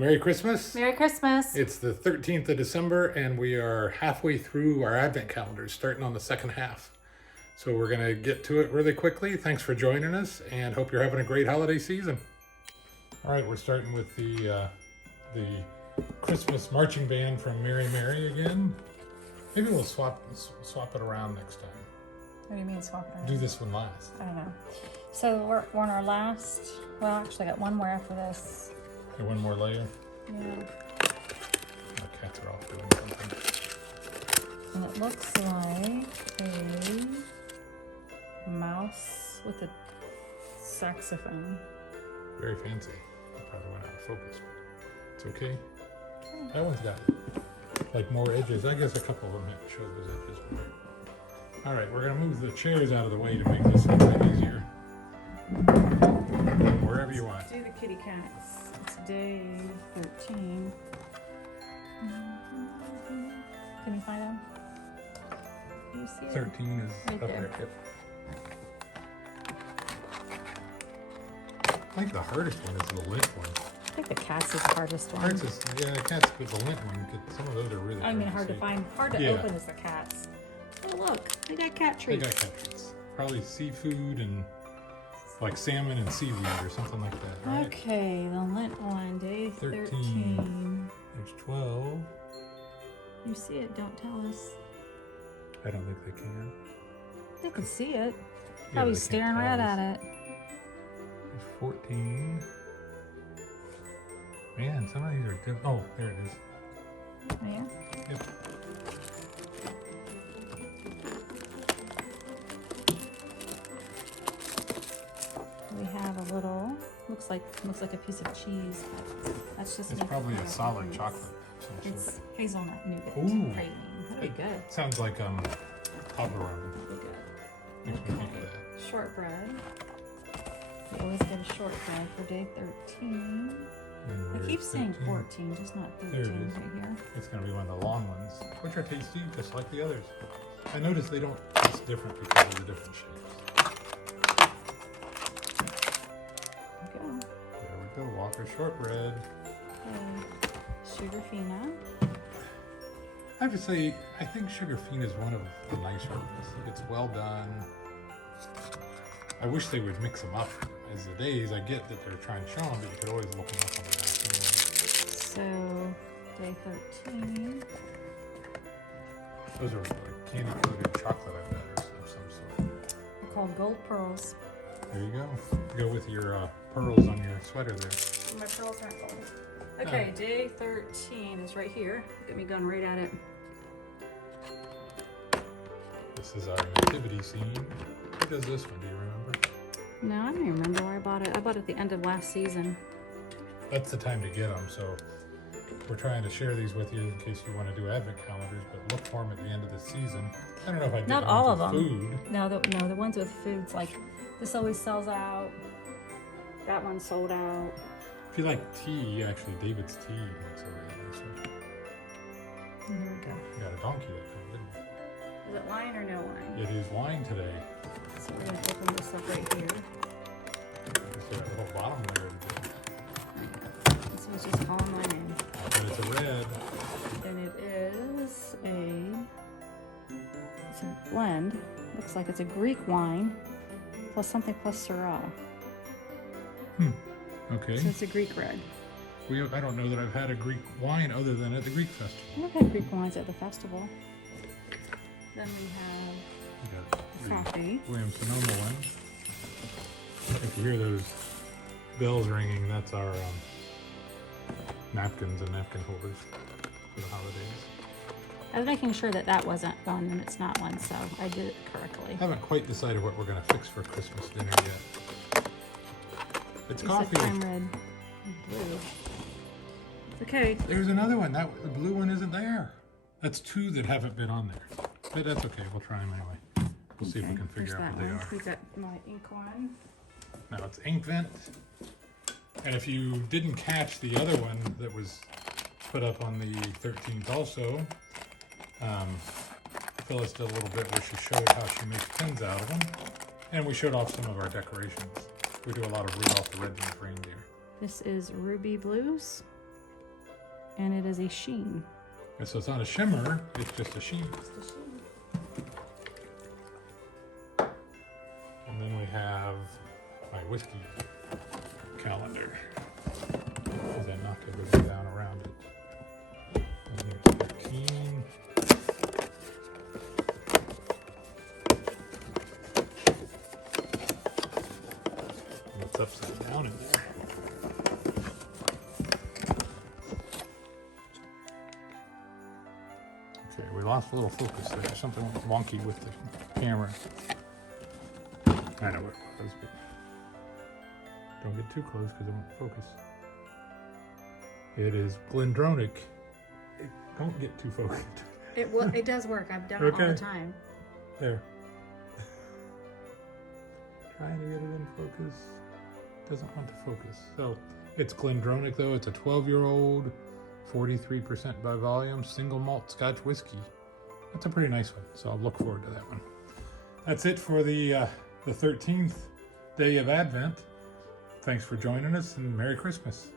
Merry Christmas. Merry Christmas. It's the 13th of December and we are halfway through our Advent calendars, starting on the second half. So we're going to get to it really quickly. Thanks for joining us and hope you're having a great holiday season. All right, we're starting with the Christmas marching band from Mary Mary again. Maybe we'll swap it around next time. What do you mean swap it around? Do this one last. I don't know. So we're on our last, well actually I got one more after this. Okay, one more layer. Yeah. The cats are off doing something. And it looks like a mouse with a saxophone. Very fancy. It probably went out of focus, but it's okay. That one's got like more edges. I guess a couple of them have to show those edges. All right, we're gonna move the chairs out of the way to make this a little bit easier. Wherever you want. Let's do the kitty cats. It's day 13. Can you find them? Do you see it? 13 is Right up there. there. Yep. I think the hardest one is the lint one. I think the cats is the hardest one. Hardest is, yeah, the cat's but the lint one. Some of those are really hard. I mean, hard to see. find. Hard to Yeah. open is the cats. Oh look, they got cat They treats. got cat treats. Probably seafood and like salmon and seaweed or something like that, right? Okay, the lint one, day 13. There's 12. You see it, don't tell us. I don't think they can. They can see it. Yeah, Probably they can't staring tell right us. at it. There's 14. Man, some of these are different. Oh, there it is. Yeah. Yep. We have a little, looks like a piece of cheese, but that's just It's making probably it a solid nice. chocolate. of some It's sort. hazelnut nougat Ooh. praline. That'd be good. Sounds like Toblerone. That'd be good. Makes me think of that. Shortbread. We always get a shortbread for day 13. And I where's keep saying 13? 14, just not 13 There it is. right here. It's going to be one of the long ones, which are tasty, just like the others. I noticed they don't taste different because of the different shapes. There we go. There we go, Walker shortbread. Sugar fina. I have to say, I think Sugar Fiend is one of the nicer ones. It's well done. I wish they would mix them up as the days. I get that they're trying to show them, but you could always look them up on the back anyway. So, day 13. Those are like candy coated chocolate, I bet, or of some sort. They're called gold pearls. There you go. Go with your pearls on your sweater there. My pearls aren't gold. Okay, day 13 is right here. Get me going right at it. This is our nativity scene. Who does this one? Do you remember? No, I don't even remember where I bought it. I bought it at the end of last season. That's the time to get them. So we're trying to share these with you in case you want to do advent calendars, but look for them at the end of the season. I don't know if I did Not ones all of with them. food. No, the ones with foods, like this always sells out. That one sold out. If you like tea, actually, David's tea makes a really nice one. Here we go. You got a donkey that time, didn't Is it wine or no wine? you? It is wine today. So we're gonna open this up right here. Just got a little bottom layer to do. This was just calling my name. But it's a red. And it is it's a blend. Looks like it's a Greek wine plus something plus Syrah. Okay. So it's a Greek red. I don't know that I've had a Greek wine other than at the Greek festival. I've had Greek wines at the festival. Then we have You got the the coffee. Williams Sonoma one. If you hear those bells ringing, that's our napkins and napkin holders for the holidays. I was making sure that that wasn't one and it's not one, so I did it correctly. Haven't quite decided what we're going to fix for Christmas dinner yet. It's You coffee. said prime red and blue. Okay. There's another one. The blue one isn't there. That's two that haven't been on there. But that's okay. We'll try them anyway. We'll see if we can figure out what they are. We got my ink one. Now it's ink vent. And if you didn't catch the other one that was put up on the 13th also, Phyllis did a little bit where she showed how she makes pins out of them. And we showed off some of our decorations. We do a lot of Rudolph the Red-Nosed Reindeer. This is Ruby Blues. And it is a sheen. And so it's not a shimmer, it's just a sheen. Just a sheen. And then we have my whiskey calendar. As I knock everything down around it. And here's 15. And it's upside down in there. Okay, we lost a little focus there. Something went wonky with the camera. I know what it was, but don't get too close because it won't focus. It is Glendronach. Don't get too focused. It does work. I've done it all the time. There. Trying to get it in focus. Doesn't want to focus. So it's Glendronach though. It's a 12-year-old, 43% by volume, single malt Scotch whiskey. That's a pretty nice one. So I'll look forward to that one. That's it for the 13th day of Advent. Thanks for joining us and Merry Christmas.